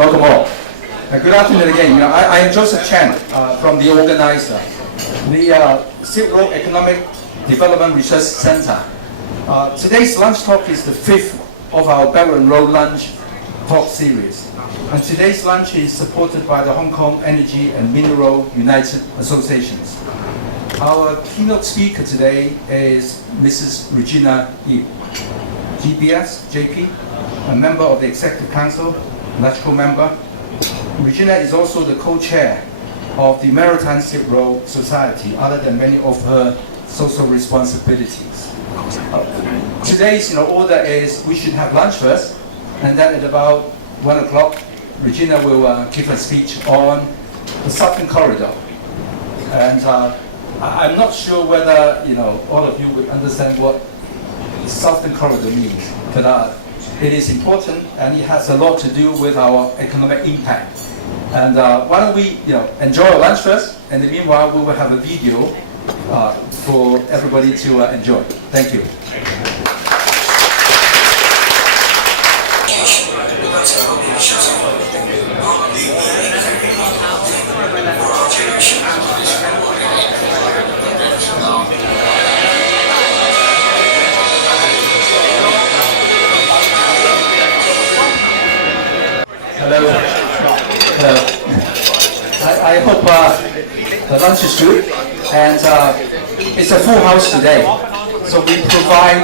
welcome all. Good afternoon again. I am Joseph Chen from the organizer, the Silk Road Economic Development Research Center. Today's lunch talk is the fifth of our Belt and Road Lunch Talk series. And today's lunch is supported by the Hong Kong Energy and Mineral United Associations. Our keynote speaker today is Mrs. Regina Ip, GBS, JP, a member of the Executive Council, LegCo member. Regina is also the co-chair of the Maritime Silk Road Society, other than many of her social responsibilities. Today's order is we should have lunch first, and then at about 1 o'clock, Regina will give a speech on the Southern Corridor. And I'm not sure whether all of you would understand what Southern Corridor means, but it is important and it has a lot to do with our economic impact. And why don't we enjoy our lunch first, and in the meanwhile we will have a video for everybody to enjoy. Thank you. Hello. I hope the lunch is good, and it's a full house today. So we provide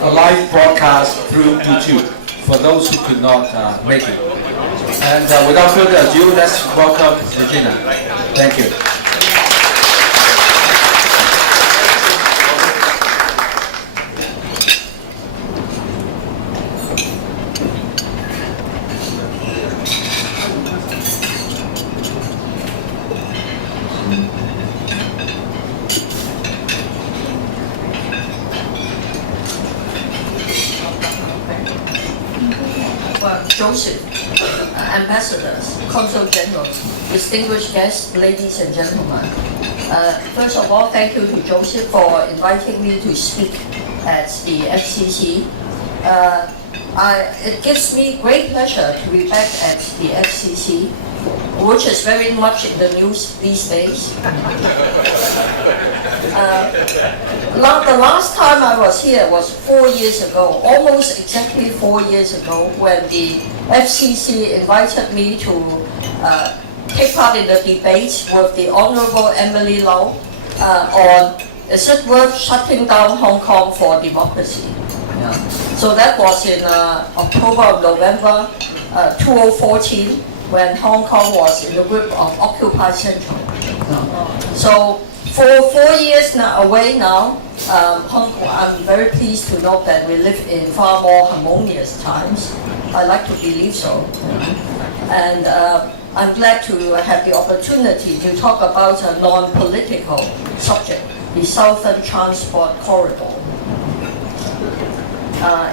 a live broadcast through YouTube for those who could not make it. And without further ado, let's welcome Regina. Thank you. Joseph, ambassadors, consul generals, distinguished guests, ladies and gentlemen. First of all, thank you to Joseph for inviting me to speak at the FCC. It gives me great pleasure to be back at the FCC, which is very much in the news these days. The last time I was here was 4 years ago, almost exactly 4 years ago, when the FCC invited me to take part in the debate with the Honourable Emily Lau on is it worth shutting down Hong Kong for democracy? Yeah. So that was in October or November 2014, when Hong Kong was in the grip of Occupy Central. So for 4 years away now, I'm very pleased to note that we live in far more harmonious times. I like to believe so. And I'm glad to have the opportunity to talk about a non-political subject, the Southern Transport Corridor.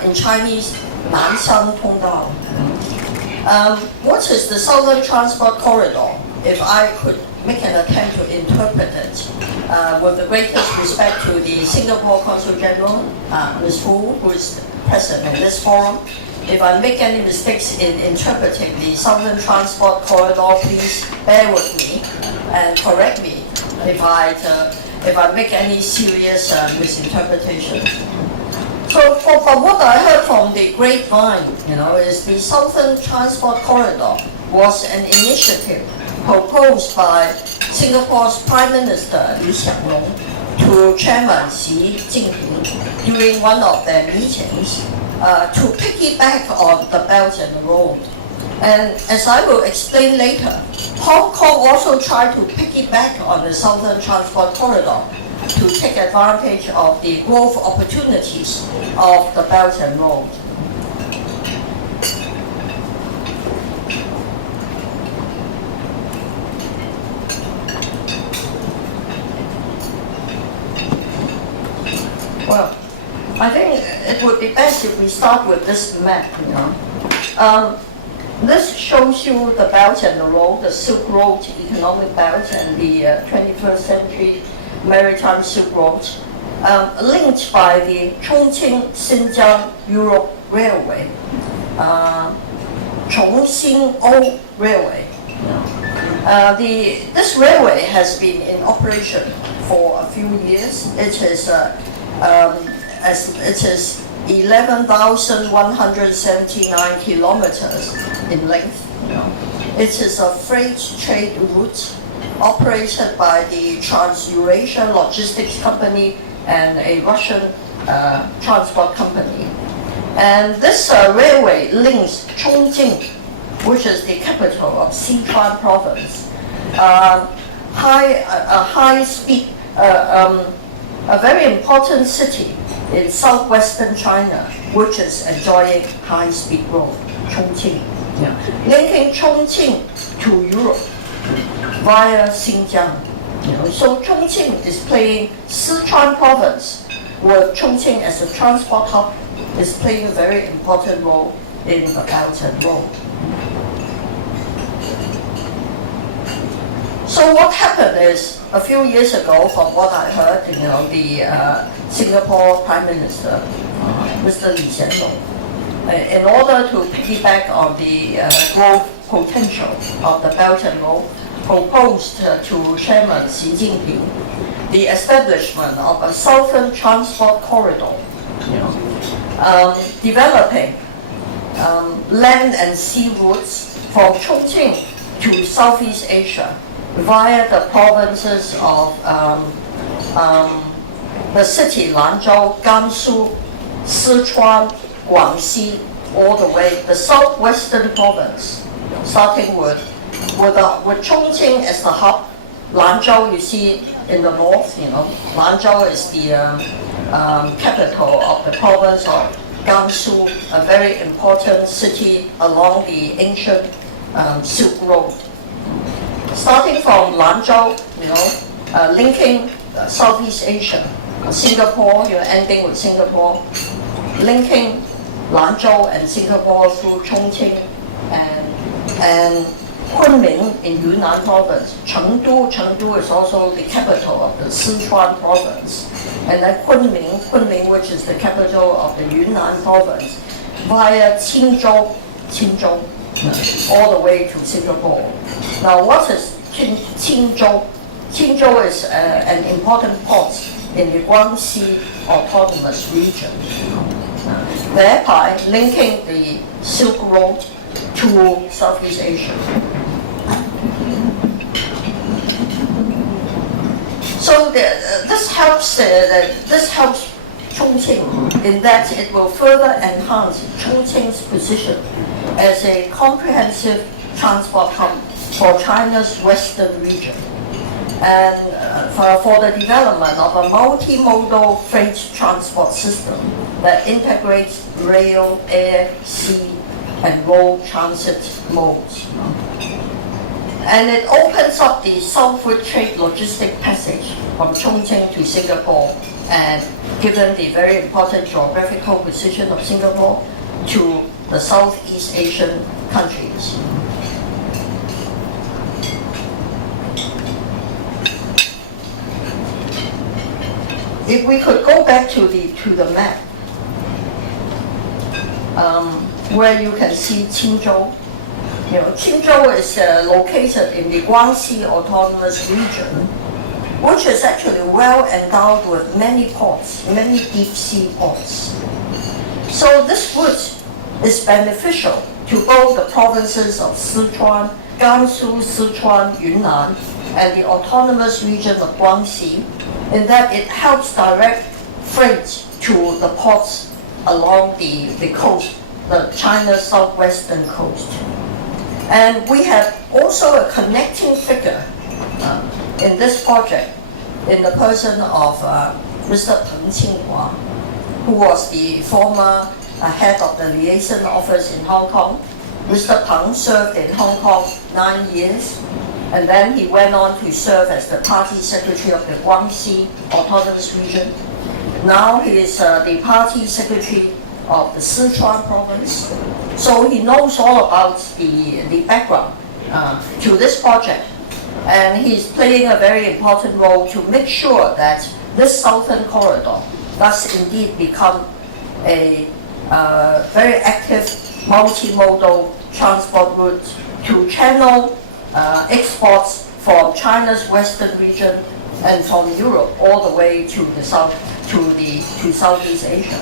In Chinese, 南山通道. What is the Southern Transport Corridor? If I could make an attempt to interpret it with the greatest respect to the Singapore Consul General, Ms. Hu, who is present in this forum. If I make any mistakes in interpreting the Southern Transport Corridor, please bear with me and correct me if I make any serious misinterpretation. So from what I heard from the grapevine, is the Southern Transport Corridor was an initiative proposed by Singapore's Prime Minister Lee Hsien Loong to Chairman Xi Jinping during one of their meetings to piggyback on the Belt and Road. And as I will explain later, Hong Kong also tried to piggyback on the Southern Transport Corridor to take advantage of the growth opportunities of the Belt and Road. Well, I think it would be best if we start with this map. This shows you the Belt and the Road, the Silk Road economic belt, and the 21st century Maritime Silk Road, linked by the Chongqing-Xinjiang Europe Railway. Chongqing-O Railway. This railway has been in operation for a few years. It is 11,179 kilometers in length. It is a freight trade route operated by the Trans-Eurasia Logistics Company and a Russian transport company. And this railway links Chongqing, which is the capital of Sichuan province, a very important city in southwestern China, which is enjoying high-speed road, Chongqing, linking Chongqing to Europe via Xinjiang. So Chongqing is playing Sichuan province, with Chongqing as a transport hub, is playing a very important role in the Belt and Road. So what happened is, a few years ago, from what I heard, the Singapore Prime Minister, Mr. Lee Hsien Loong, in order to piggyback on the growth potential of the Belt and Road, proposed to Chairman Xi Jinping the establishment of a southern transport corridor, developing land and sea routes from Chongqing to Southeast Asia via the provinces of the city Lanzhou, Gansu, Sichuan, Guangxi, all the way the southwestern province, starting with Chongqing as the hub. Lanzhou, you see in the north, Lanzhou is the capital of the province of Gansu, a very important city along the ancient Silk Road. Starting from Lanzhou, linking Southeast Asia, Singapore, ending with Singapore, linking Lanzhou and Singapore through Chongqing and Kunming in Yunnan province. Chengdu is also the capital of the Sichuan province. And then Kunming, which is the capital of the Yunnan province, via Qingzhou, all the way to Singapore. Now, what is Qingzhou? Qingzhou is an important port in the Guangxi Autonomous Region, thereby linking the Silk Road to Southeast Asia. So this helps Chongqing in that it will further enhance Chongqing's position as a comprehensive transport hub for China's western region, and for the development of a multimodal freight transport system that integrates rail, air, sea, and road transit modes. And it opens up the southward trade logistic passage from Chongqing to Singapore, and given the very important geographical position of Singapore, to the Southeast Asian countries. If we could go back to the map, where you can see Qingzhou. Qingzhou is located in the Guangxi Autonomous Region, which is actually well endowed with many ports, many deep sea ports. So this route is beneficial to both the provinces of Sichuan, Gansu, Sichuan, Yunnan, and the autonomous region of Guangxi, in that it helps direct freight to the ports along the coast, the China's southwestern coast. And we have also a connecting figure in this project, in the person of Mr. Peng Qinghua, who was the former head of the liaison office in Hong Kong. Mr. Peng served in Hong Kong 9 years, and then he went on to serve as the party secretary of the Guangxi Autonomous Region. Now he is the party secretary of the Sichuan province. So he knows all about the background to this project. And he's playing a very important role to make sure that this southern corridor does indeed become a very active multimodal transport route to channel exports from China's western region and from Europe all the way to the south, to Southeast Asia.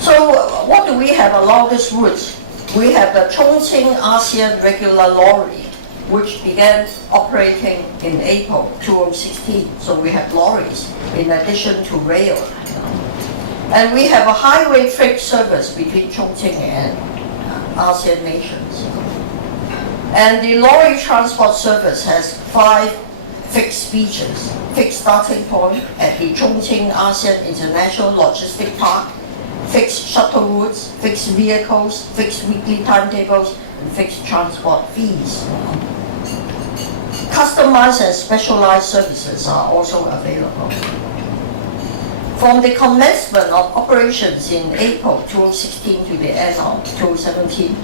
So what do we have along this route? We have the Chongqing ASEAN regular lorry, which began operating in April 2016. So we have lorries in addition to rail. And we have a highway freight service between Chongqing and ASEAN nations. And the lorry transport service has 5 fixed features: fixed starting point at the Chongqing ASEAN International Logistic Park, fixed shuttle routes, fixed vehicles, fixed weekly timetables, and fixed transport fees. Customized and specialized services are also available. From the commencement of operations in April 2016 to the end of 2017,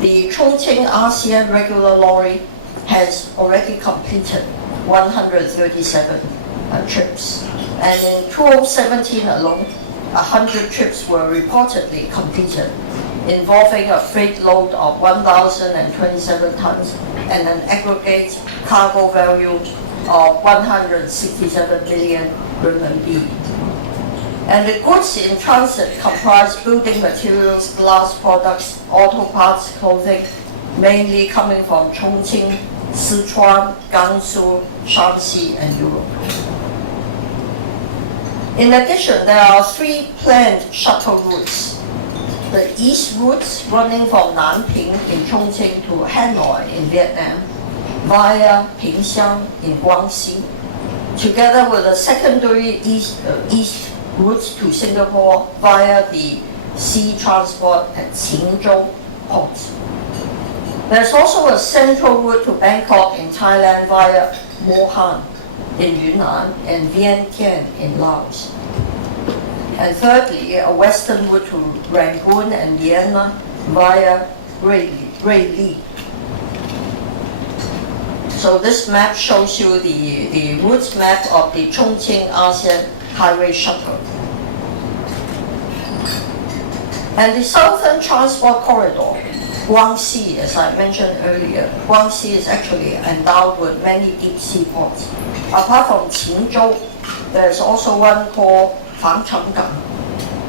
the Chongqing ASEAN regular lorry has already completed 137 trips. And in 2017 alone, 100 trips were reportedly completed, involving a freight load of 1,027 tons and an aggregate cargo value of 167 million RMB. And the goods in transit comprise building materials, glass products, auto parts, clothing, mainly coming from Chongqing, Sichuan, Gansu, Shaanxi, and Europe. In addition, there are 3 planned shuttle routes. The east route running from Nanping in Chongqing to Hanoi in Vietnam via Pingxiang in Guangxi, together with a secondary east route to Singapore via the sea transport at Qingzhou port. There's also a central route to Bangkok in Thailand via Mohan in Yunnan and Vientiane in Laos. And thirdly, a western route to Rangoon and Vienna via Guili. So this map shows you the route map of the Chongqing ASEAN highway shuttle. And the Southern Transport Corridor, Guangxi, as I mentioned earlier, Guangxi is actually endowed with many deep sea ports. Apart from Qingzhou, there's also one called Fangchenggang,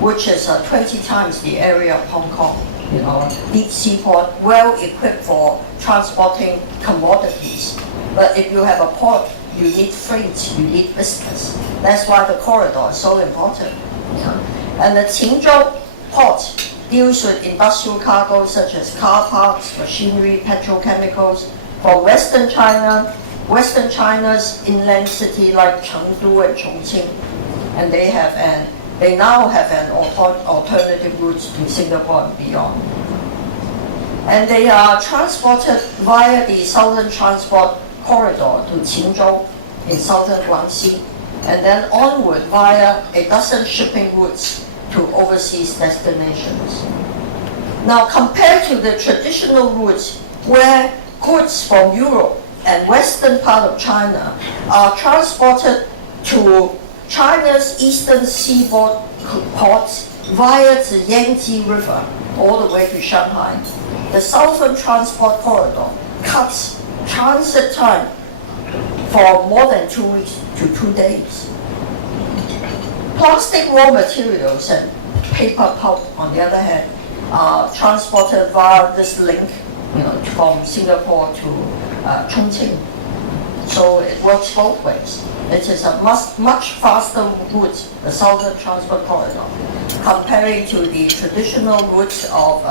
which is 20 times the area of Hong Kong. You know, deep sea port, well equipped for transporting commodities. But if you have a port, you need freight, you need business. That's why the corridor is so important. You know? And the Qingzhou port deals with industrial cargo such as car parts, machinery, petrochemicals from Western China, Western China's inland city like Chengdu and Chongqing, and they now have an alternative route to Singapore and beyond. And they are transported via the Southern Transport Corridor to Qingzhou in southern Guangxi, and then onward via a dozen shipping routes to overseas destinations. Now, compared to the traditional routes where goods from Europe and western part of China are transported to China's eastern seaboard ports via the Yangtze River all the way to Shanghai, the Southern Transport Corridor cuts transit time for more than 2 weeks to 2 days. Plastic raw materials and paper pulp, on the other hand, are transported via this link, from Singapore to Chongqing. So it works both ways. It is a much faster route, the Southern Transport Corridor, comparing to the traditional routes of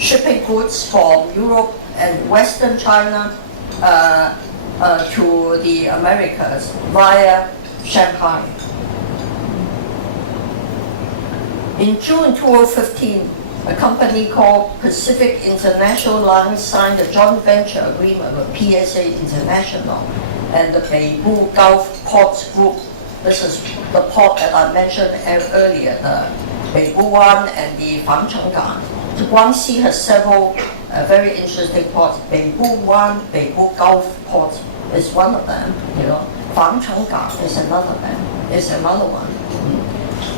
shipping goods from Europe and Western China to the Americas via Shanghai. In June 2015, a company called Pacific International Line signed a joint venture agreement with PSA International and the Beibu Gulf Port Group. This is the port that I mentioned earlier, the Beibu One and the Fangchenggang. Guangxi has several very interesting ports. Beibu One, Beibu Gulf Port is one of them. Fangchenggang is another one.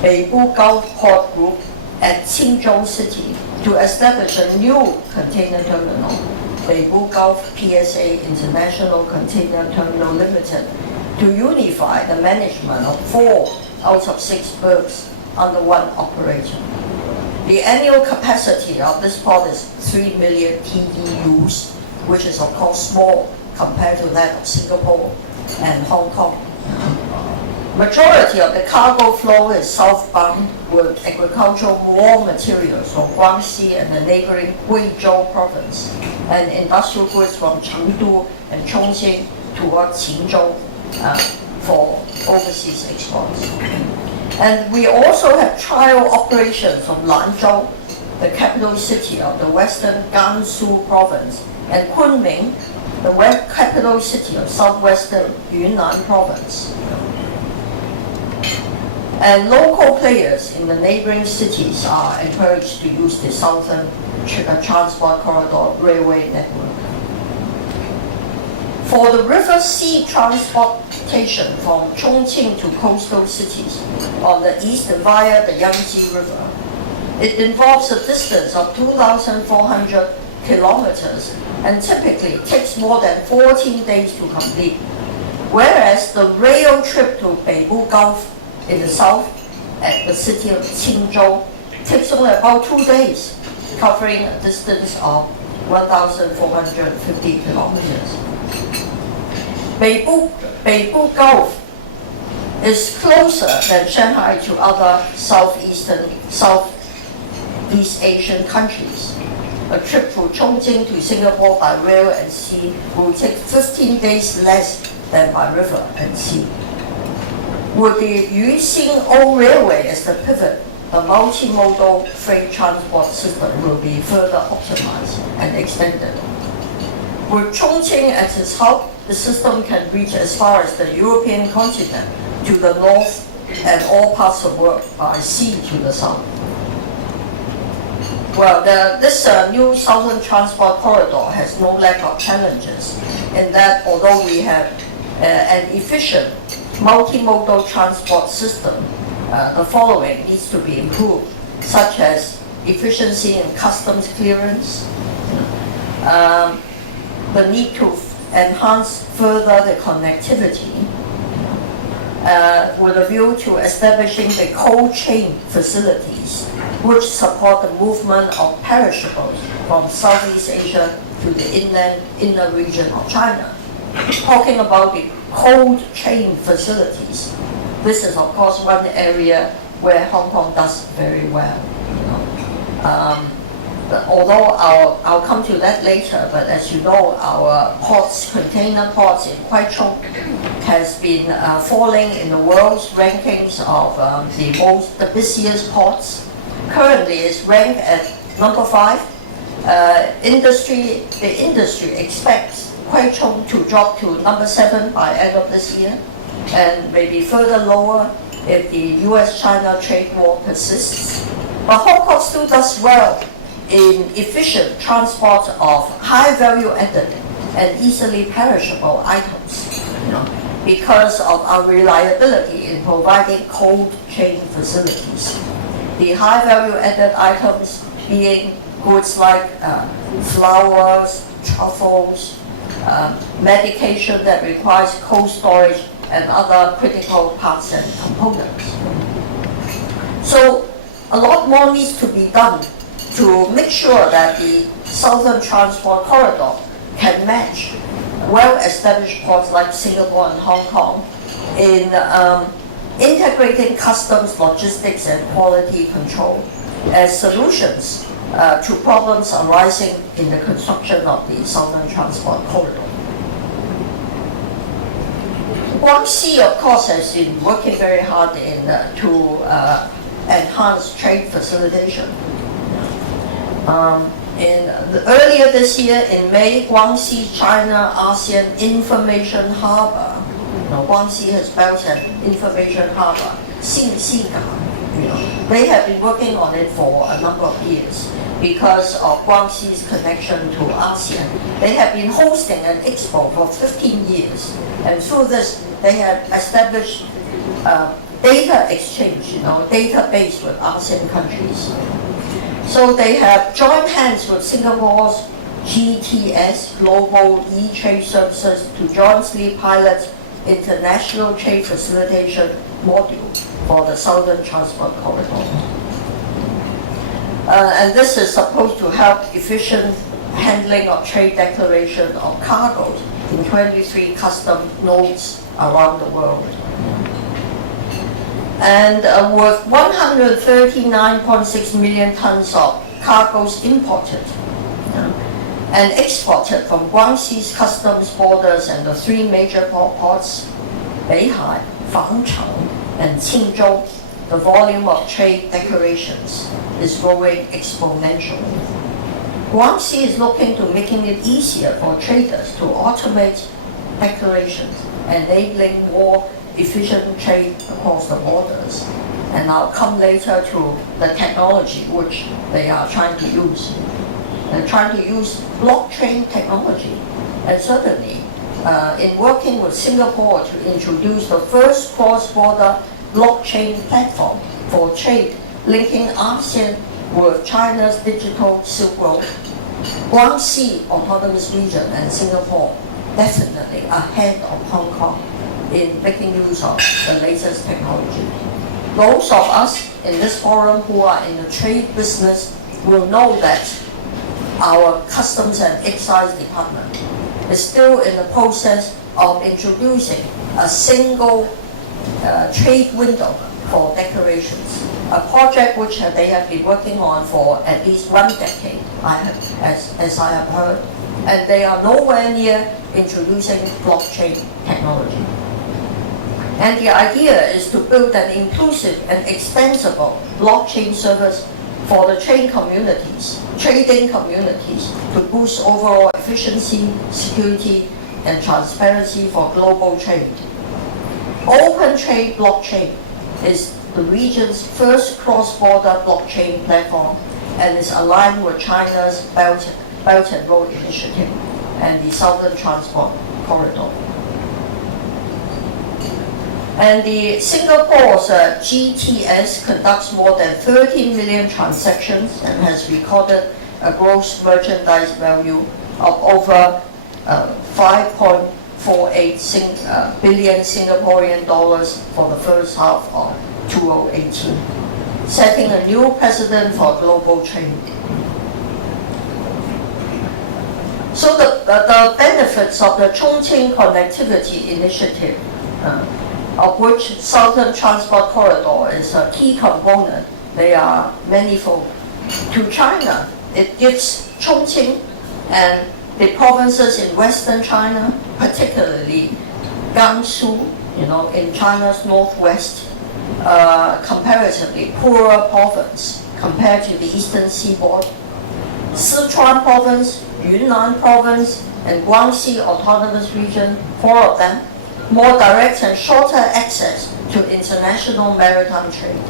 Beibu Gulf Port Group at Qingzhou City to establish a new container terminal, Beibu Gulf PSA International Container Terminal Limited, to unify the management of 4 out of 6 berths under one operator. The annual capacity of this port is 3 million TEUs, which is of course small compared to that of Singapore and Hong Kong. Majority of the cargo flow is southbound with agricultural raw materials from Guangxi and the neighboring Guizhou province, and industrial goods from Chengdu and Chongqing towards Qingzhou for overseas exports. And we also have trial operations from Lanzhou, the capital city of the western Gansu province, and Kunming, the capital city of southwestern Yunnan province. And local players in the neighboring cities are encouraged to use the Southern Transport Corridor railway network. For the river sea transportation from Chongqing to coastal cities on the east via the Yangtze River, it involves a distance of 2,400 kilometers and typically takes more than 14 days to complete, whereas the rail trip to Beibu Gulf in the south at the city of Qingzhou takes only about 2 days, covering a distance of 1,450 kilometers. Beibu Gulf is closer than Shanghai to other Southeast Asian countries. A trip from Chongqing to Singapore by rail and sea will take 15 days less than by river and sea. With the Yuxing-O Railway as the pivot, the multimodal freight transport system will be further optimized and extended. With Chongqing as its hub, the system can reach as far as the European continent to the north and all parts of the world by sea to the south. Well, this new Southern Transport Corridor has no lack of challenges in that although we have an efficient multimodal transport system, the following needs to be improved, such as efficiency in customs clearance, the need to enhance further the connectivity with a view to establishing the cold chain facilities which support the movement of perishables from Southeast Asia to the inner region of China. Talking about the cold chain facilities, this is of course one area where Hong Kong does very well. Although I'll come to that later, but as you know, our ports, container ports in Kwaichong has been falling in the world's rankings of the busiest ports. Currently it's ranked at number 5. The industry expects Kwaichong to drop to number 7 by end of this year, and maybe further lower if the US-China trade war persists. But Hong Kong still does well in efficient transport of high value added and easily perishable items, because of our reliability in providing cold chain facilities. The high value added items being goods like flowers, truffles, medication that requires cold storage, and other critical parts and components. So a lot more needs to be done to make sure that the Southern Transport Corridor can match well-established ports like Singapore and Hong Kong in integrating customs, logistics, and quality control as solutions to problems arising in the construction of the Southern Transport Corridor. Guangxi, of course, has been working very hard to enhance trade facilitation. Earlier this year, in May, Guangxi China ASEAN Information Harbor. Guangxi has built an information harbor, Xinxigang. They have been working on it for a number of years because of Guangxi's connection to ASEAN. They have been hosting an expo for 15 years, and through this, they have established data exchange database with ASEAN countries. So they have joined hands with Singapore's GTS, Global E-Trade Services, to jointly pilot international trade facilitation module for the Southern Transport Corridor. And this is supposed to help efficient handling of trade declaration of cargoes in 23 custom nodes around the world. And with 139.6 million tons of cargoes imported and exported from Guangxi's customs borders and the three major ports, Beihai, Fangcheng, and Qingzhou, the volume of trade declarations is growing exponentially. Guangxi is looking to making it easier for traders to automate declarations, enabling more efficient trade across the borders. And I'll come later to the technology which they are trying to use. They're trying to use blockchain technology. And certainly, in working with Singapore to introduce the first cross-border blockchain platform for trade linking ASEAN with China's digital Silk Road, Guangxi Autonomous Region and Singapore definitely ahead of Hong Kong in making use of the latest technology. Those of us in this forum who are in the trade business will know that our Customs and Excise Department is still in the process of introducing a single trade window for declarations, a project which they have been working on for at least 1 decade, as I have heard, and they are nowhere near introducing blockchain technology. And the idea is to build an inclusive and extensible blockchain service for the trading communities to boost overall efficiency, security, and transparency for global trade. Open Trade Blockchain is the region's first cross-border blockchain platform and is aligned with China's Belt and Road Initiative and the Southern Transport Corridor. And the Singapore's GTS conducts more than 30 million transactions and has recorded a gross merchandise value of over 5.48 billion Singaporean dollars for the first half of 2018, setting a new precedent for global trade. So the benefits of the Chongqing Connectivity Initiative, of which Southern Transport Corridor is a key component, they are manifold. To China, it gives Chongqing and the provinces in Western China, particularly Gansu, in China's northwest, comparatively poorer province compared to the eastern seaboard, Sichuan province, Yunnan province, and Guangxi Autonomous Region, 4 of them, more direct and shorter access to international maritime trade,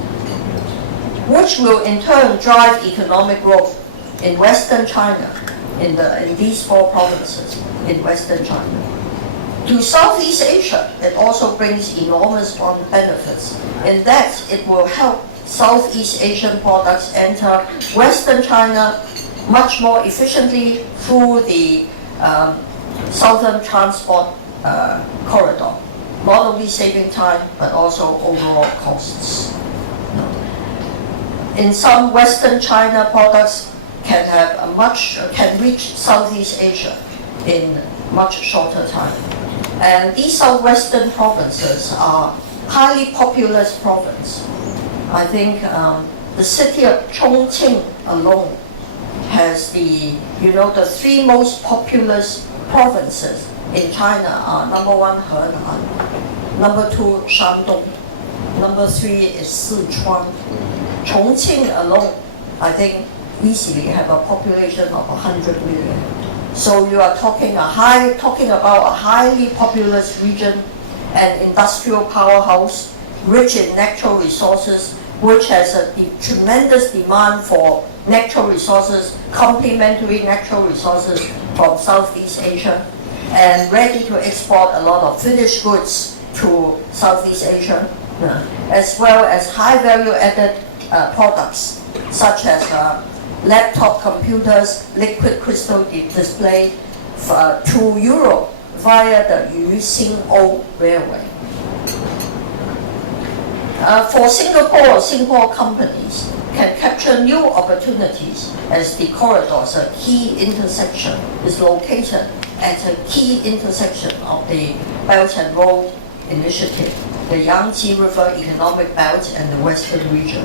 which will in turn drive economic growth in Western China, in these 4 provinces in Western China. To Southeast Asia, it also brings enormous benefits in that it will help Southeast Asian products enter Western China much more efficiently through the Southern Transport Corridor, not only saving time but also overall costs. In some Western China products can reach Southeast Asia in much shorter time. And these southwestern provinces are highly populous provinces. I think the city of Chongqing alone has the 3 most populous provinces in China are number 1, Henan, number 2, Shandong, number 3 is Sichuan. Chongqing alone, I think, easily have a population of 100 million. So you are talking about a highly populous region, an industrial powerhouse, rich in natural resources, which has a tremendous demand for natural resources, complementary natural resources from Southeast Asia, and ready to export a lot of finished goods to Southeast Asia. as well as high value-added products such as laptop computers, liquid crystal display to Europe via the Yu-Xing-O Railway. For Singapore companies can capture new opportunities as the corridor is a key intersection, is located at a key intersection of the Belt and Road Initiative, the Yangtze River Economic Belt and the Western region.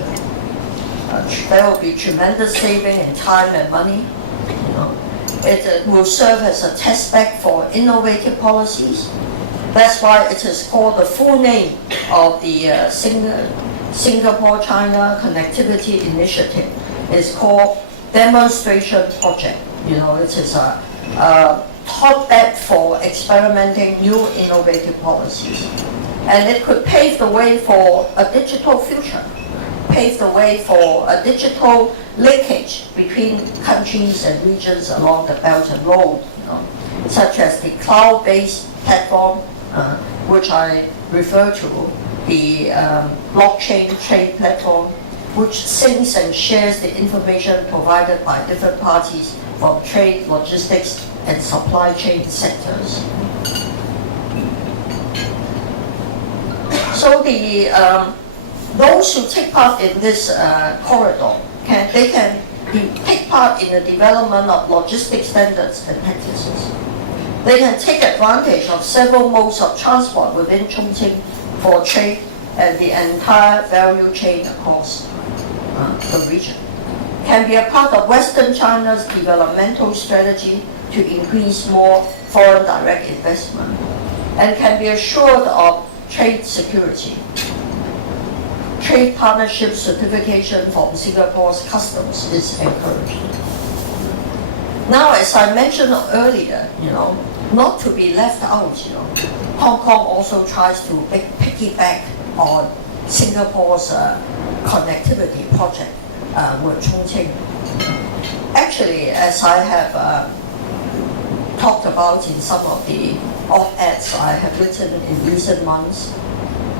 There will be tremendous saving in time and money. It will serve as a test bed for innovative policies. That's why it is called the full name of the Singapore-China Connectivity Initiative. It's called Demonstration Project. It is a hotbed for experimenting new innovative policies. And it could pave the way for a digital future, pave the way for a digital linkage between countries and regions along the Belt and Road, such as the cloud-based platform, which I refer to, the blockchain trade platform, which syncs and shares the information provided by different parties from trade, logistics, and supply chain sectors. So those who take part in this corridor can take part in the development of logistic standards and practices. They can take advantage of several modes of transport within Chongqing for trade and the entire value chain across the region. Can be a part of Western China's developmental strategy to increase more foreign direct investment, and can be assured of trade security. Trade partnership certification from Singapore's customs is encouraged. Now, as I mentioned earlier, not to be left out, Hong Kong also tries to piggyback on Singapore's connectivity project with Chongqing. Actually, as I have talked about in some of the op-eds I have written in recent months,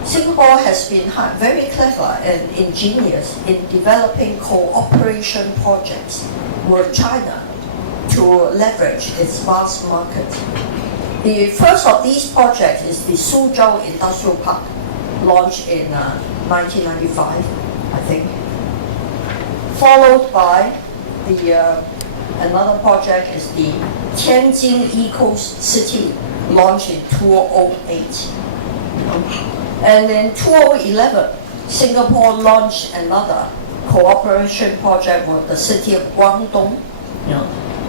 Singapore has been very clever and ingenious in developing cooperation projects with China to leverage its vast market. The first of these projects is the Suzhou Industrial Park, launched in 1995, I think, followed by another project is the Tianjin Eco-City, launched in 2008. And in 2011, Singapore launched another cooperation project with the city of Guangdong,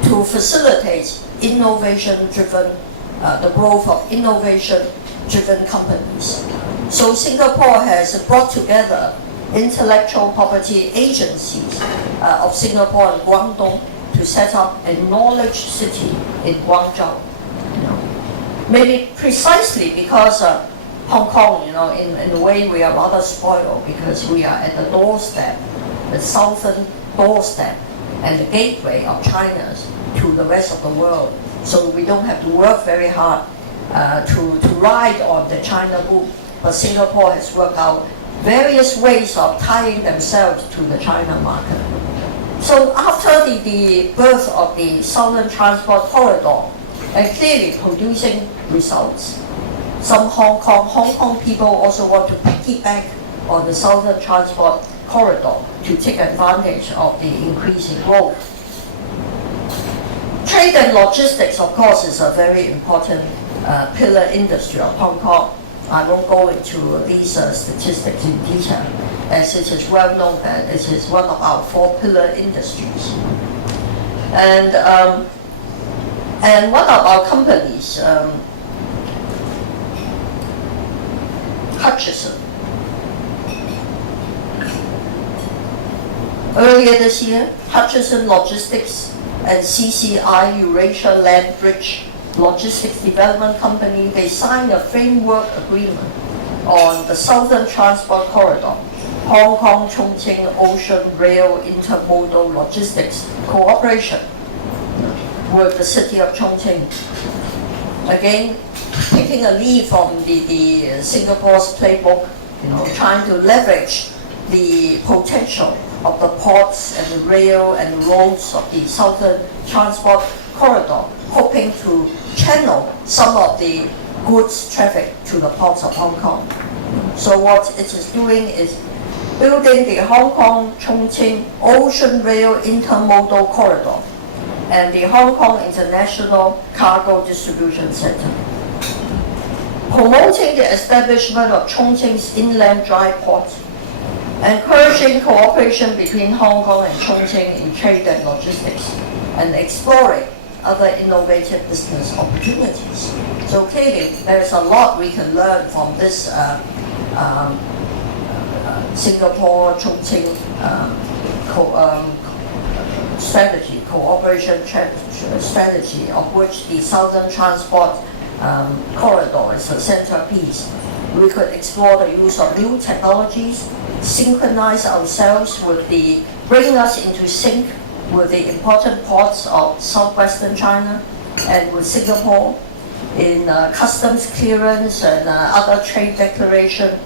to facilitate innovation-driven, the growth of innovation-driven companies. So Singapore has brought together intellectual property agencies of Singapore and Guangdong to set up a knowledge city in Guangzhou. Maybe precisely because Hong Kong, in a way we are rather spoiled because we are at the doorstep, the southern doorstep, and the gateway of China to the rest of the world. So we don't have to work very hard to ride on the China boom. But Singapore has worked out various ways of tying themselves to the China market. So after the birth of the Southern Transport Corridor, and clearly producing results, some Hong Kong people also want to piggyback on the Southern Transport Corridor to take advantage of the increasing growth. Trade and logistics, of course, is a very important pillar industry of Hong Kong. I won't go into these statistics in detail, as it is well known that it is one of our four pillar industries. And one of our companies, Hutchison, earlier this year, Hutchison Logistics and CCI Eurasia Land Bridge Logistics Development Company, they signed a framework agreement on the Southern Transport Corridor, Hong Kong-Chongqing Ocean Rail Intermodal Logistics Cooperation with the city of Chongqing. Again, taking a lead from the Singapore's playbook, trying to leverage the potential of the ports and the rail and the roads of the Southern Transport Corridor, hoping to channel some of the goods traffic to the ports of Hong Kong. So what it is doing is building the Hong Kong-Chongqing Ocean Rail Intermodal Corridor and the Hong Kong International Cargo Distribution Center. Promoting the establishment of Chongqing's inland dry port, encouraging cooperation between Hong Kong and Chongqing in trade and logistics, and exploring other innovative business opportunities. So clearly, there's a lot we can learn from this Singapore-Chongqing strategy, cooperation strategy, of which the Southern Transport Corridor is a centerpiece. We could explore the use of new technologies, synchronize ourselves with bringing us into sync with the important ports of southwestern China and with Singapore in customs clearance and other trade declaration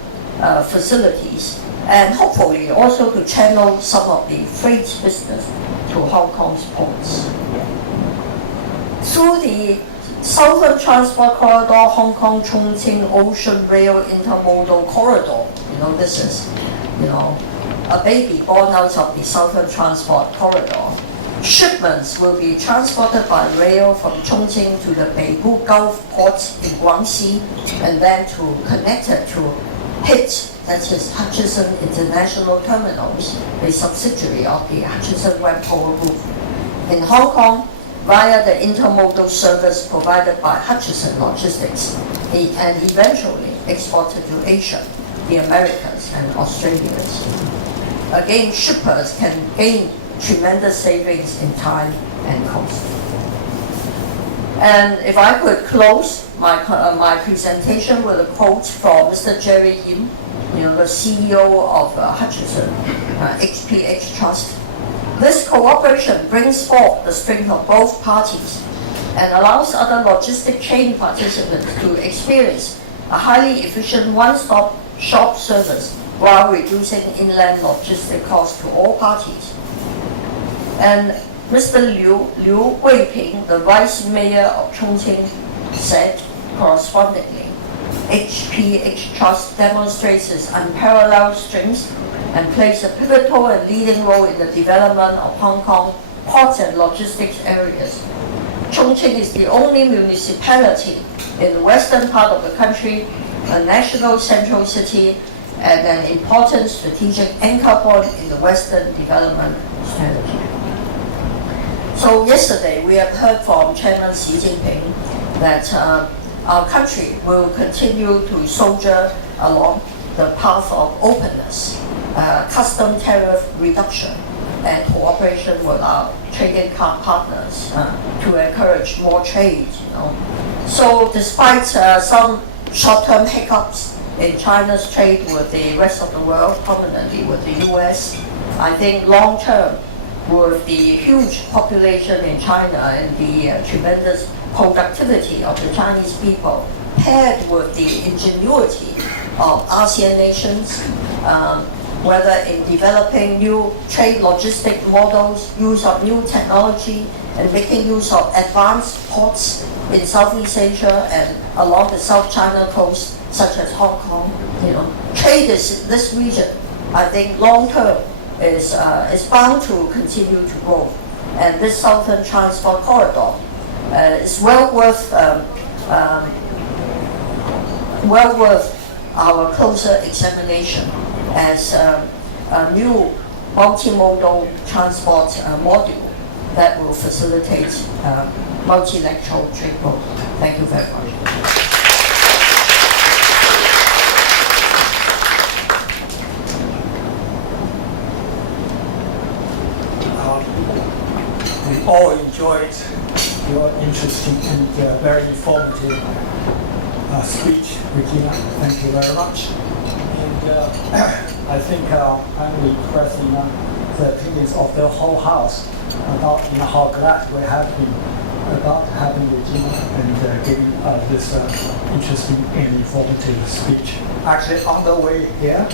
facilities, and hopefully also to channel some of the freight business to Hong Kong's ports. Through the Southern Transport Corridor, Hong Kong-Chongqing Ocean Rail Intermodal Corridor, this is, a baby born out of the Southern Transport Corridor. Shipments will be transported by rail from Chongqing to the Beibu Gulf port in Guangxi, and then connected to HIT, that is Hutchison International Terminals, a subsidiary of the Hutchison-Whampoa Group, in Hong Kong via the intermodal service provided by Hutchison Logistics, and eventually exported to Asia, the Americas, and Australia. Again, shippers can gain tremendous savings in time and cost. And if I could close my presentation with a quote from Mr. Jerry Yim, the CEO of Hutchison HPH Trust. This cooperation brings forth the strength of both parties and allows other logistic chain participants to experience a highly efficient one-stop shop service while reducing inland logistic costs to all parties. And Mr. Liu Guiping, the Vice Mayor of Chongqing, said correspondingly, HPH Trust demonstrates its unparalleled strengths and plays a pivotal and leading role in the development of Hong Kong ports and logistics areas. Chongqing is the only municipality in the western part of the country, a national central city, and an important strategic anchor point in the Western development strategy. So yesterday we have heard from Chairman Xi Jinping that our country will continue to soldier along the path of openness, custom tariff reduction, and cooperation with our trading partners to encourage more trade. So despite some short-term hiccups in China's trade with the rest of the world, prominently with the US, I think long-term, with the huge population in China and the tremendous productivity of the Chinese people, paired with the ingenuity of ASEAN nations, whether in developing new trade logistic models, use of new technology, and making use of advanced ports in Southeast Asia and along the South China coast, such as Hong Kong. Trade in this region, I think long term, is bound to continue to grow. And this Southern Transport Corridor is well worth our closer examination as a new multimodal transport module that will facilitate multilateral trade growth. Thank you very much. We all enjoyed your interesting and very informative speech, Regina. Thank you very much. And I think I'm expressing the opinions of the whole House about how glad we have been about having Regina and giving this interesting and informative speech. Actually, on the way here,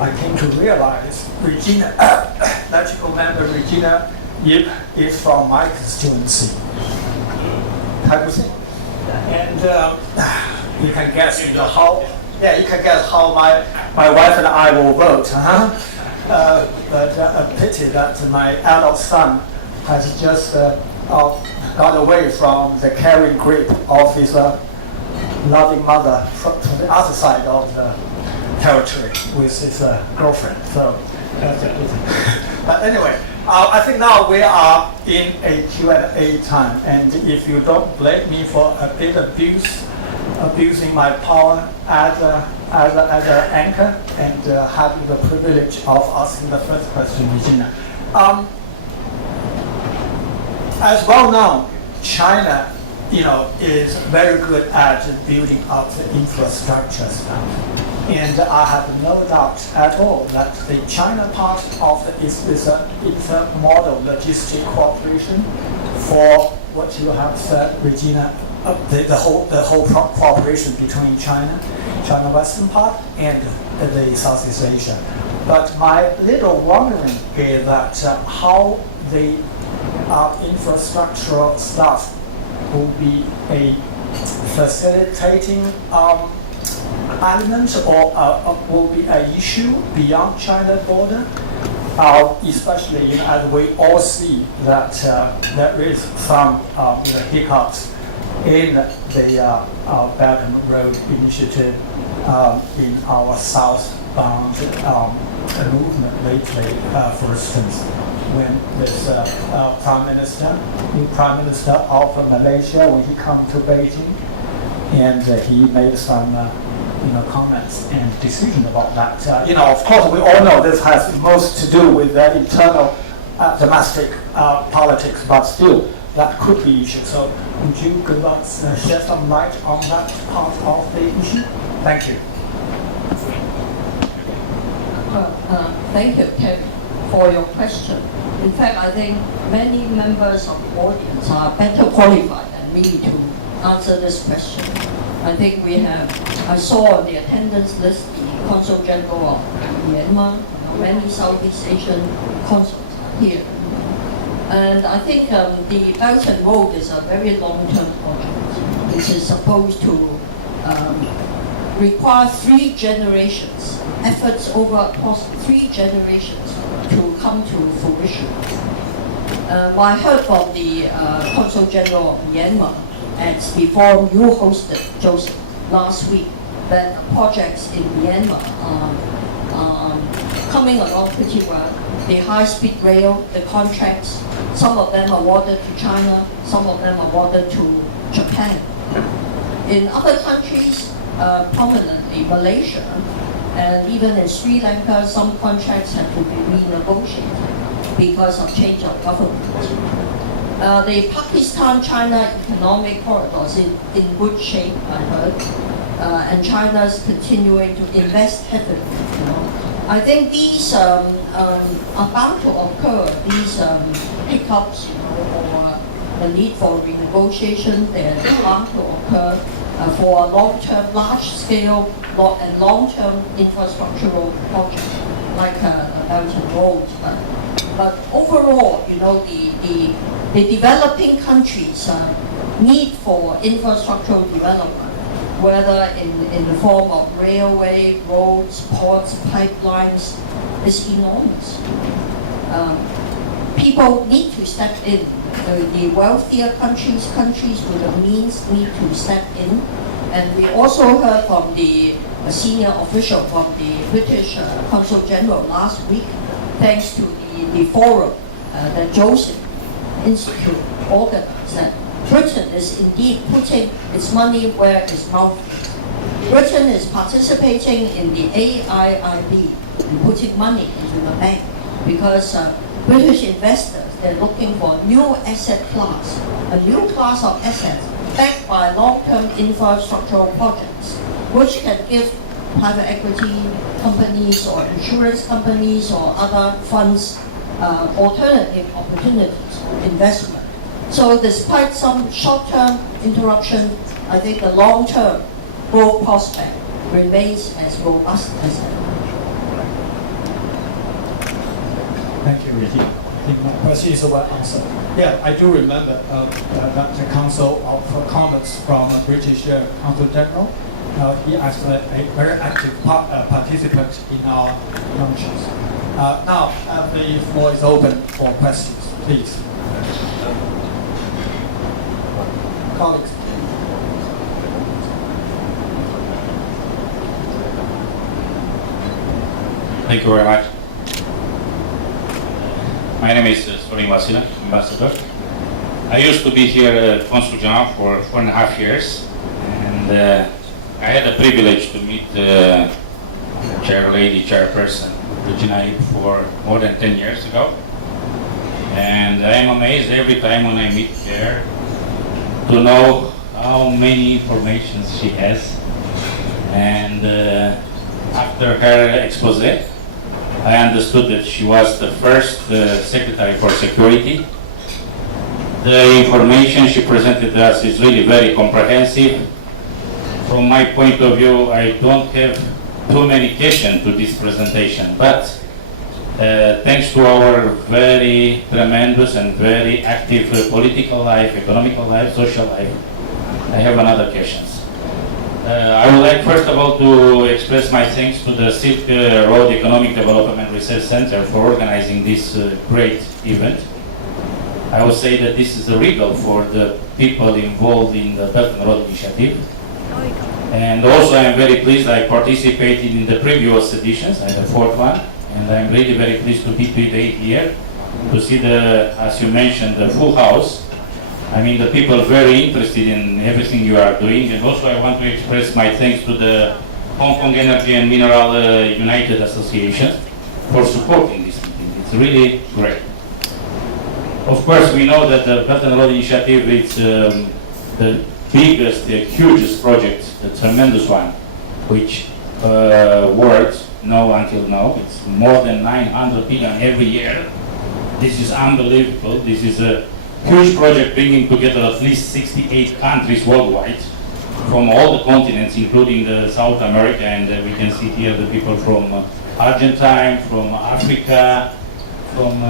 I came to realize Regina, LegCo member Regina Ip is from my constituency. And you can guess, how my wife and I will vote. But a pity that my adult son has just got away from the caring grip of his loving mother to the other side of the territory with his girlfriend. So that's a pity. But anyway, I think now we are in a Q&A time, and if you don't blame me for a bit abusing my power as an anchor and having the privilege of asking the first question, Regina. As well known, China, is very good at building up the infrastructure stuff. And I have no doubt at all that the China part of it is a model logistic cooperation for what you have said, Regina, the whole cooperation between China Western part, and the Southeast Asia. But my little wondering is that how the infrastructural stuff will be a facilitating element or will be an issue beyond China border, especially as we all see that there is some hiccups in the Belt and Road Initiative in our southbound movement lately. For instance, when this new Prime Minister of Malaysia, when he come to Beijing, and he made some comments and decision about that. Of course, we all know this has most to do with the internal domestic politics, but still, that could be issue. So, would you give us shed some light on that part of the issue? Thank you. Thank you, Kevin, for your question. In fact, I think many members of the audience are better qualified than me to answer this question. I think I saw on the attendance list the Consul General of Myanmar, many Southeast Asian consuls are here. And I think the Belt and Road is a very long-term project. It is supposed to require 3 generations, efforts across 3 generations to come to fruition. I heard from the Consul General of Myanmar at the forum you hosted, Joseph, last week, that projects in Myanmar are coming along pretty well. The high-speed rail, the contracts, some of them awarded to China, some of them awarded to Japan. In other countries, prominently Malaysia, and even in Sri Lanka, some contracts have to be renegotiated because of change of government. The Pakistan-China economic corridor is in good shape, I heard, and China's continuing to invest heavily. I think these are bound to occur. These hiccups, or the need for renegotiation, they're bound to occur for a long-term, large-scale, and long-term infrastructural project like Belt and Road. But overall, the developing countries' need for infrastructural development, whether in the form of railway, roads, ports, pipelines, is enormous. People need to step in. The wealthier countries with the means need to step in. And we also heard from the senior official from the British Consul General last week, thanks to the forum that Joseph Institute organized, that Britain is indeed putting its money where its mouth is. Britain is participating in the AIIB and putting money into the bank because British investors, they're looking for a new asset class, a new class of assets backed by long-term infrastructural projects, which can give private equity companies or insurance companies or other funds alternative opportunities, investment So despite some short-term interruption, I think the long-term growth prospect remains as robust as ever. Thank you, Regina. I think my question is well answered. Yeah, I do remember that the Council of Comments from British Consul General. He is a very active participant in our functions. Now, the floor is open for questions, please. Colleagues. Thank you very much. My name is Sorin Vasile, Ambassador. I used to be here at Consul General for 4.5 years, and I had the privilege to meet chairperson Regina Ip for more than 10 years ago. And I am amazed every time when I meet her to know how many informations she has. And after her expose, I understood that she was the first Secretary for Security. The information she presented to us is really very comprehensive. From my point of view, I don't have too many questions to this presentation, but thanks to our very tremendous and very active political life, economical life, social life, I have another questions. I would like first of all to express my thanks to the Silk Road Economic Development Research Center for organizing this great event. I would say that this is a regal for the people involved in the Belt and Road Initiative. And also I'm very pleased I participated in the previous editions, the fourth one, and I'm really very pleased to be today here to see the, as you mentioned, the full house. I mean, the people are very interested in everything you are doing, and also I want to express my thanks to the Hong Kong Energy and Mineral United Association for supporting this meeting. It's really great. Of course, we know that the Belt and Road Initiative is the biggest, the hugest project, the tremendous one, which world know until now. It's more than 900 billion every year. This is unbelievable. This is a huge project bringing together at least 68 countries worldwide from all the continents, including South America, and we can see here the people from Argentina, from Africa, from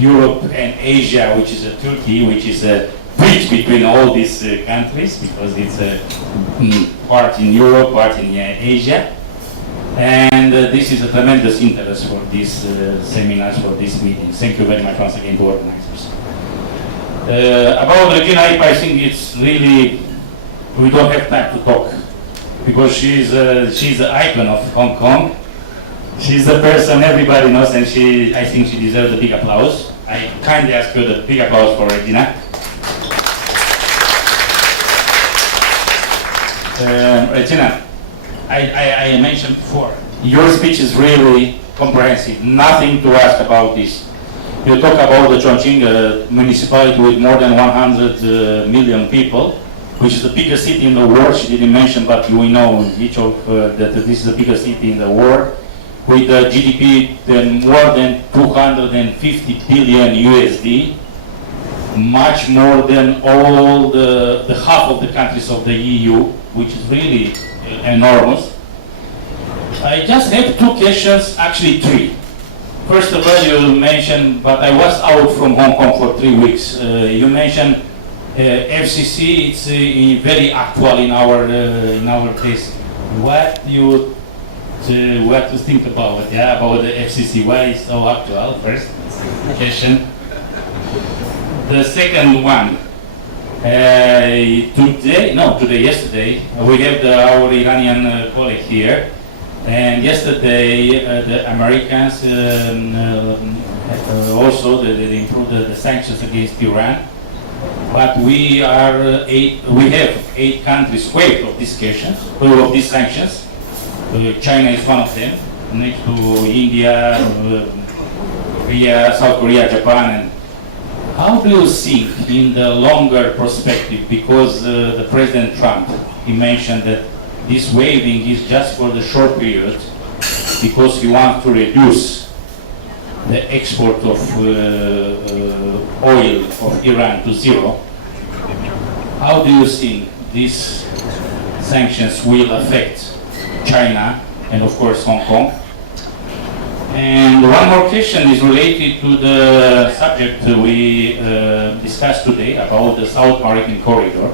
Europe and Asia, which is Turkey, which is a bridge between all these countries, because it's a part in Europe, part in Asia. And this is a tremendous interest for these seminars, for these meetings. Thank you very much once again to organizers. About Regina Ip, I think it's really, we don't have time to talk, because she's the icon of Hong Kong. She's the person everybody knows, and I think she deserves a big applause. I kindly ask you the big applause for Regina. Regina, I mentioned before, your speech is really comprehensive, nothing to ask about this. You talk about the Chongqing municipality with more than 100 million people, which is the biggest city in the world. She didn't mention, but we know each of that this is the biggest city in the world, with a GDP more than 250 billion USD, much more than all the half of the countries of the EU, which is really enormous. I just have two questions, actually three. First of all, you mentioned, but I was out from Hong Kong for 3 weeks. You mentioned FCC. It's very actual in our case. What to think about? Yeah, about the FCC. Why is so actual? First question. The second one. Yesterday, we have our Iranian colleague here, and yesterday the Americans also they improved the sanctions against Iran. But we have 8 countries waived of these sanctions. China is one of them, next to India, Korea, South Korea, Japan. And how do you see in the longer perspective, because the President Trump, he mentioned that this waiving is just for the short period, because he wants to reduce the export of oil of Iran to zero, how do you think these sanctions will affect China and of course Hong Kong? And one more question is related to the subject we discussed today about the South Maritime Corridor.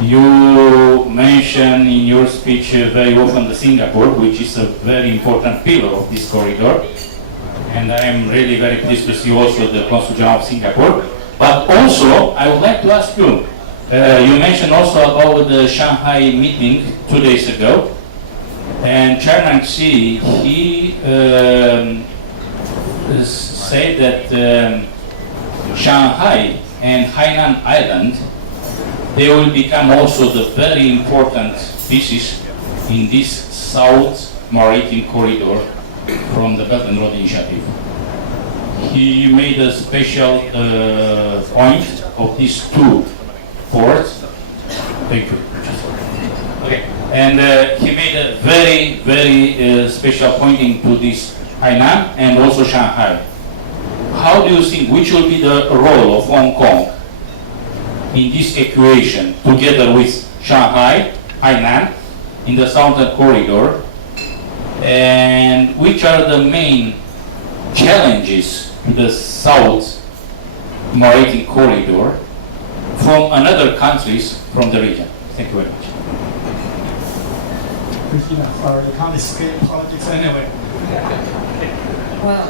You mentioned in your speech very often the Singapore, which is a very important pillar of this corridor. And I am really very pleased to see also the Consul General of Singapore. But also, I would like to ask you, you mentioned also about the Shanghai meeting 2 days ago. And Chairman Xi, he said that Shanghai and Hainan Island, they will become also the very important pieces in this South Maritime Corridor from the Belt and Road Initiative. He made a special point of these two ports. Thank you. Okay. And he made a very, very special pointing to this Hainan and also Shanghai. How do you think, which will be the role of Hong Kong in this equation together with Shanghai, Hainan, in the Southern Corridor? And which are the main challenges to the South Maritime Corridor from another countries from the region? Thank you very much. Regina, sorry, I can't escape politics anyway. Well,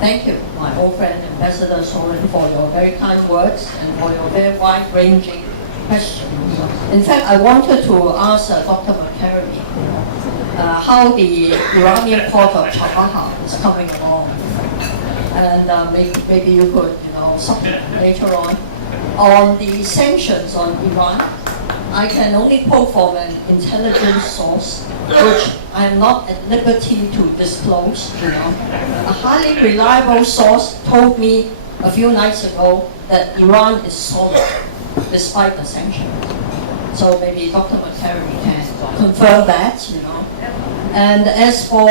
thank you, my old friend Ambassador Solon, for your very kind words and for your very wide-ranging questions. In fact, I wanted to ask Dr. McCarthy how the Iranian port of Chabahar is coming along, and maybe you could, supplement later on. On the sanctions on Iran, I can only quote from an intelligence source, which I am not at liberty to disclose. A highly reliable source told me a few nights ago that Iran is solid despite the sanctions. So maybe Dr. McCarthy can confirm that. And as for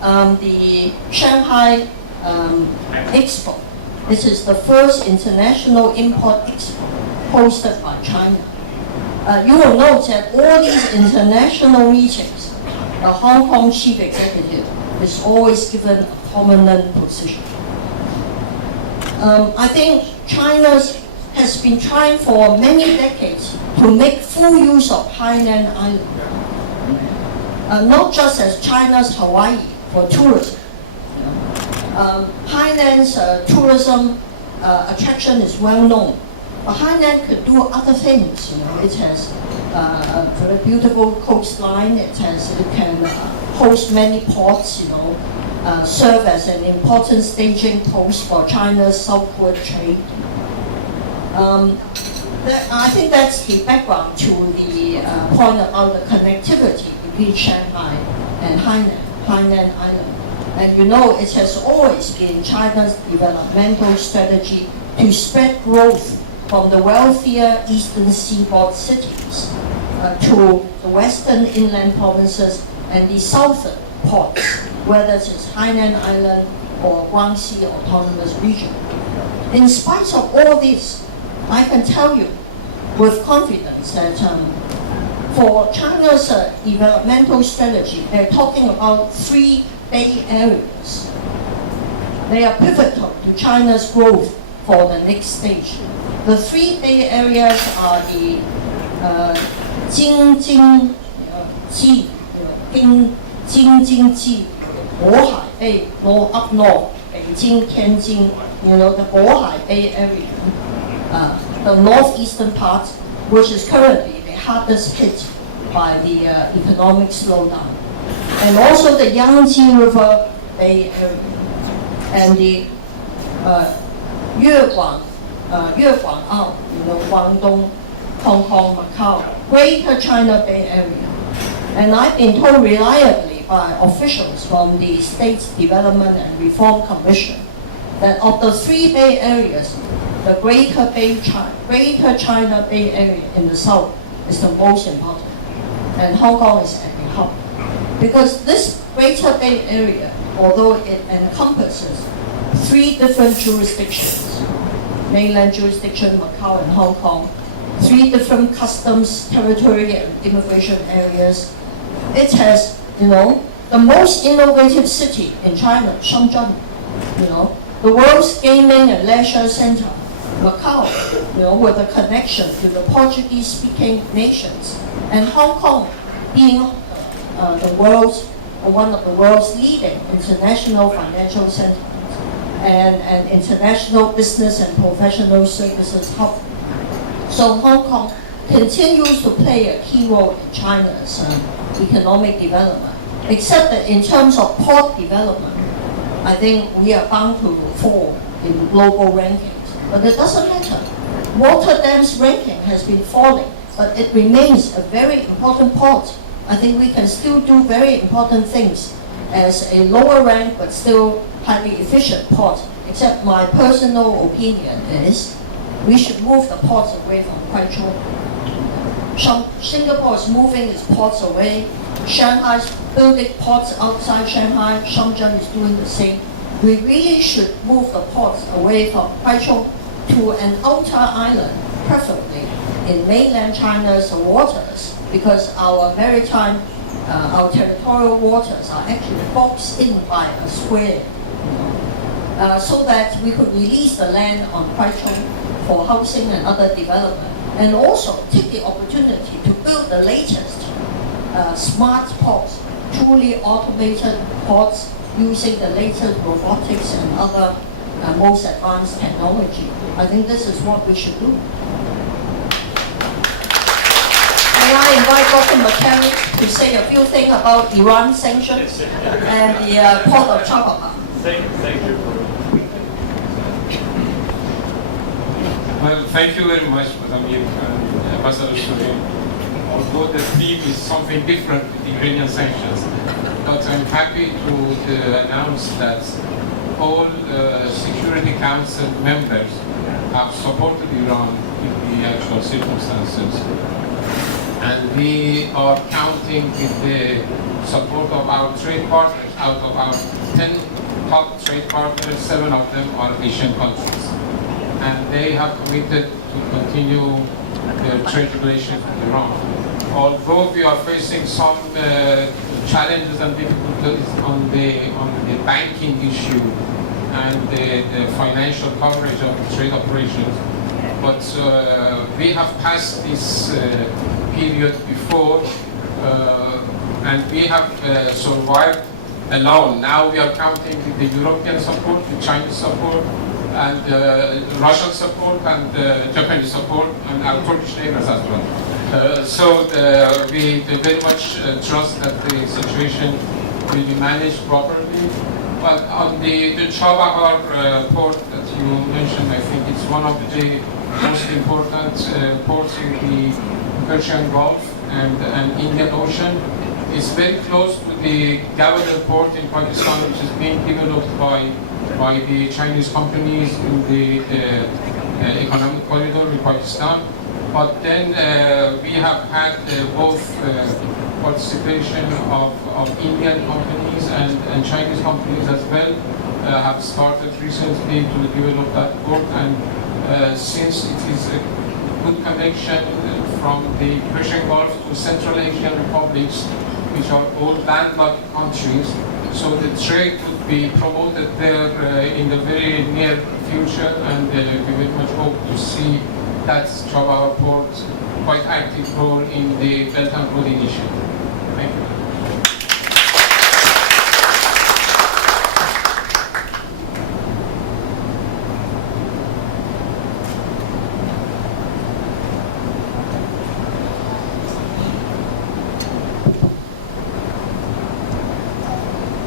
the Shanghai Expo, this is the first international import expo hosted by China. You will note that all these international meetings, the Hong Kong chief executive is always given a prominent position. I think China has been trying for many decades to make full use of Hainan Island, not just as China's Hawaii for tourism. Hainan's tourism attraction is well known. But Hainan could do other things. It has a very beautiful coastline. It can host many ports. Serve as an important staging post for China's southward trade. I think that's the background to the point about the connectivity between Shanghai and Hainan Island. And it has always been China's developmental strategy to spread growth from the wealthier eastern seaboard cities to the western inland provinces and the southern ports, whether it's Hainan Island or Guangxi Autonomous Region. In spite of all this, I can tell you with confidence that for China's developmental strategy, they're talking about 3 Bay Areas. They are pivotal to China's growth for the next stage. The 3 Bay Areas are the Jing-Jing-Ji, Jing-Jing-Ji, Bohai Bay, up north, Beijing, Tianjin, the Bohai Bay area, the northeastern part, which is currently the hardest hit by the economic slowdown. And also the Yangtze River Bay area, and the Guangdong, Guangdong, Hong Kong, Macau, Greater China Bay Area. And I've been told reliably by officials from the State Development and Reform Commission that of the 3 Bay Areas, the Greater China Bay Area in the south is the most important. And Hong Kong is at the hub. Because this Greater Bay Area, although it encompasses 3 different jurisdictions, mainland jurisdiction, Macau and Hong Kong, 3 different customs, territory and immigration areas. It has, the most innovative city in China, Shenzhen, the world's gaming and leisure center, Macau, with a connection to the Portuguese-speaking nations, and Hong Kong being one of the world's leading international financial centers and international business and professional services hub. So Hong Kong continues to play a key role in China's economic development, except that in terms of port development, I think we are bound to fall in global rankings. But it doesn't matter. Rotterdam's ranking has been falling, but it remains a very important port. I think we can still do very important things as a lower rank but still highly efficient port, except my personal opinion is we should move the ports away from Kwaichou. Singapore is moving its ports away. Shanghai's building ports outside Shanghai. Shenzhen is doing the same. We really should move the ports away from Kwaichou to an outer island, preferably in mainland China's waters, because our maritime, our territorial waters are actually boxed in by a square, so that we could release the land on Kwaichou for housing and other development, and also take the opportunity to build the latest smart ports, truly automated ports using the latest robotics and other most advanced technology. I think this is what we should do. May I invite Dr. McCarry to say a few things about Iran sanctions and the port of Chabahar. Thank you. Well, thank you very much, Madam Ip and Ambassador Shurian. Although the theme is something different with Iranian sanctions, but I'm happy to announce that all Security Council members have supported Iran in the actual circumstances. And we are counting with the support of our trade partners. Out of our 10 top trade partners, 7 of them are Asian countries. And they have committed to continue their trade relations with Iran. Although we are facing some challenges and difficulties on the banking issue and the financial coverage of the trade operations, but we have passed this period before, and we have survived alone. Now we are counting with the European support, the Chinese support, and Russian support, and Japanese support, and our Turkish neighbors as well. So we very much trust that the situation will be managed properly. But on the Chabahar port that you mentioned, I think it's one of the most important ports in the Persian Gulf and Indian Ocean. It's very close to the Gwadar port in Pakistan, which is being developed by the Chinese companies in the economic corridor in Pakistan. But then we have had both participation of Indian companies and Chinese companies as well, have started recently to develop that port. And since it is a good connection from the Persian Gulf to Central Asian republics, which are all landlocked countries, so the trade would be promoted there in the very near future, and we very much hope to see that Chabahar port quite active role in the Belt and Road Initiative. Thank you.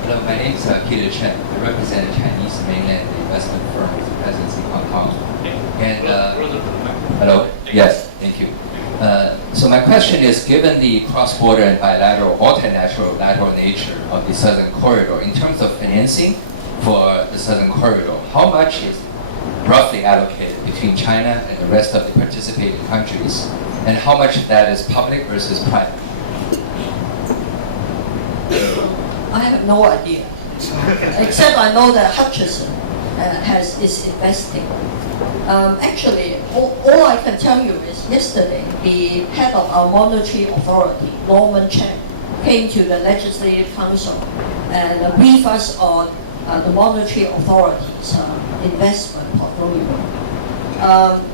Hello, my name is Peter Chen. I represent a Chinese mainland investment firm with a presence in Hong Kong. And hello? Yes, thank you. So my question is, given the cross-border and bilateral, multilateral nature of the Southern Corridor, in terms of financing for the Southern Corridor, how much is roughly allocated between China and the rest of the participating countries? And how much of that is public versus private? I have no idea, except I know that Hutchison is investing. Actually, all I can tell you is yesterday, the head of our monetary authority, Norman Chen, came to the Legislative Council and briefed us on the monetary authority's investment portfolio.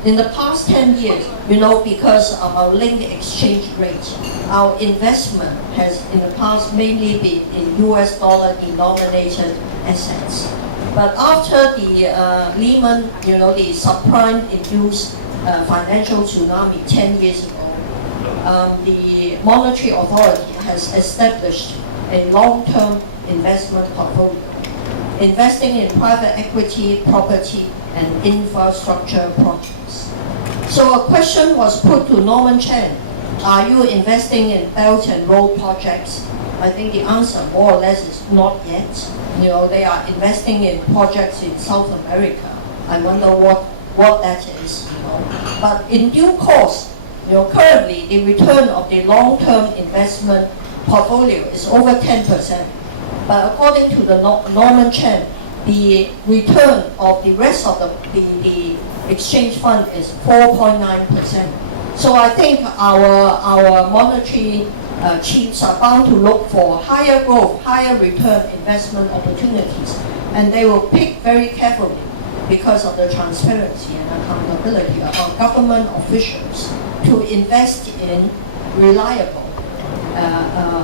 In the past 10 years, because of our linked exchange rate, our investment has in the past mainly been in US dollar denominated assets. But after the Lehman, the subprime-induced financial tsunami 10 years ago, the monetary authority has established a long-term investment portfolio, investing in private equity, property, and infrastructure projects. So a question was put to Norman Chen, are you investing in Belt and Road projects? I think the answer more or less is not yet. They are investing in projects in South America. I wonder what that is. But in due course, currently the return of the long-term investment portfolio is over 10%. But according to the Norman Chen, the return of the rest of the exchange fund is 4.9%. So I think our monetary chiefs are bound to look for higher growth, higher return investment opportunities, and they will pick very carefully because of the transparency and accountability of our government officials to invest in reliable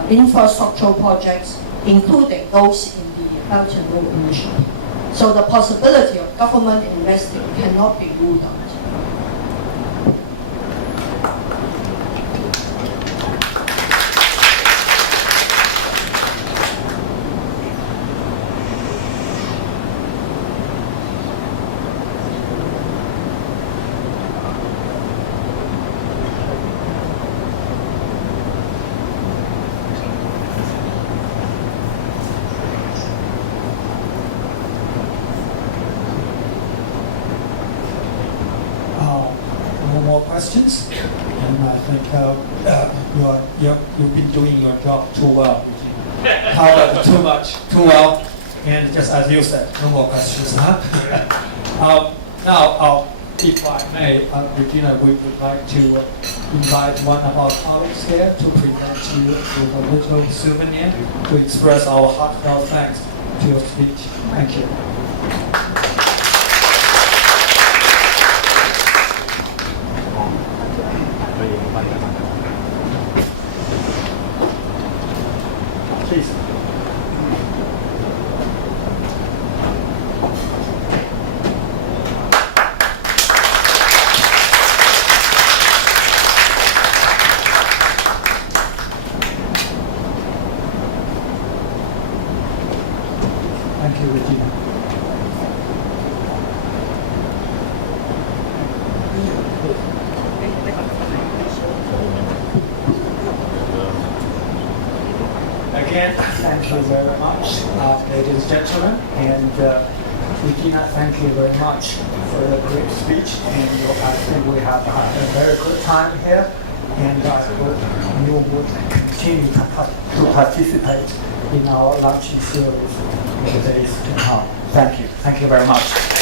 infrastructural projects, including those in the Belt and Road Initiative. So the possibility of government investing cannot be ruled out. More questions, and I think you've been doing your job too well. Covered too much, too well, and just as you said, no more questions. Huh? Now, if I may, Regina, we would like to invite one of our colleagues here to present to you with a little souvenir to express our heartfelt thanks to your speech. Thank you. Please. Thank you, Regina. Again, thank you very much, ladies and gentlemen, and Regina, thank you very much for the great speech, and I think we have had a very good time here, and I hope you would continue to participate in our luncheon series in the days to come. Thank you very much.